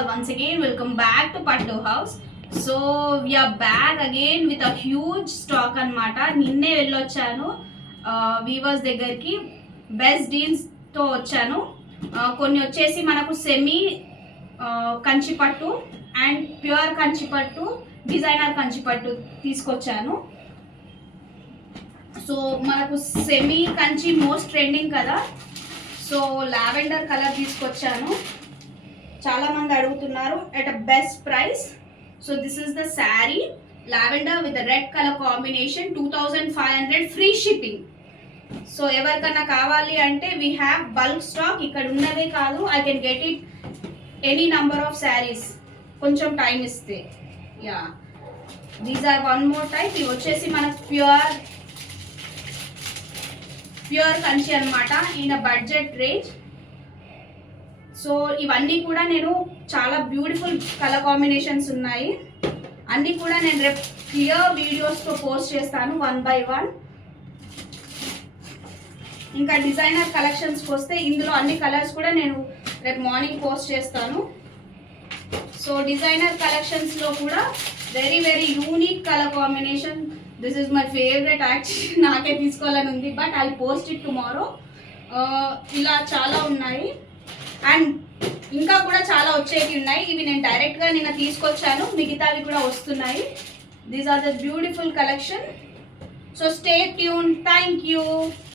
all, once again welcome back to Pattu House. So we are back again with a huge stock అన్నమాట. నిన్నే వెళ్ళొచ్చాను weavers దగ్గరికి best deals తో వచ్చాను. కొన్ని వచ్చేసి మనకు సెమీ కంచిపట్టు అండ్ ప్యూర్ కంచిపట్టు, డిజైనర్ కంచిపట్టు తీసుకొచ్చాను. సో మనకు సెమీ కంచి మోస్ట్ ట్రెండింగ్ కదా, సో లావెండర్ కలర్ తీసుకొచ్చాను. చాలా మంది అడుగుతున్నారు at a best price. So this is the sari, lavender with red colour combination, 2500 free shipping. So ఎవరికన్నా కావాలి అంటే వీ హ్యావ్ బల్క్ స్టాక్. ఇక్కడ ఉన్నదే కాదు, I can get it any number of saris, కొంచెం టైం ఇస్తే. Yeah, these are one more type. ఇవి వచ్చేసి మనకు ప్యూర్ కంచి అన్నమాట, ఇన్ బడ్జెట్ రేంజ్. సో ఇవన్నీ కూడా నేను చాలా బ్యూటిఫుల్ కలర్ కాంబినేషన్స్ ఉన్నాయి. అన్నీ కూడా నేను రేపు క్లియర్ వీడియోస్తో పోస్ట్ చేస్తాను వన్ బై వన్. ఇంకా డిజైనర్ కలెక్షన్స్కి వస్తే ఇందులో అన్ని కలర్స్ కూడా నేను రేపు మార్నింగ్ పోస్ట్ చేస్తాను. సో డిజైనర్ కలెక్షన్స్లో కూడా very very unique colour combination. This is my favourite actually, నాకే తీసుకోవాలని ఉంది, but I post it tomorrow. ఇలా చాలా ఉన్నాయి అండ్ ఇంకా కూడా చాలా వచ్చేవి ఉన్నాయి. ఇవి నేను డైరెక్ట్గా నిన్న తీసుకొచ్చాను, మిగతావి కూడా వస్తున్నాయి. These are the beautiful collection. So stay tune. Thank you.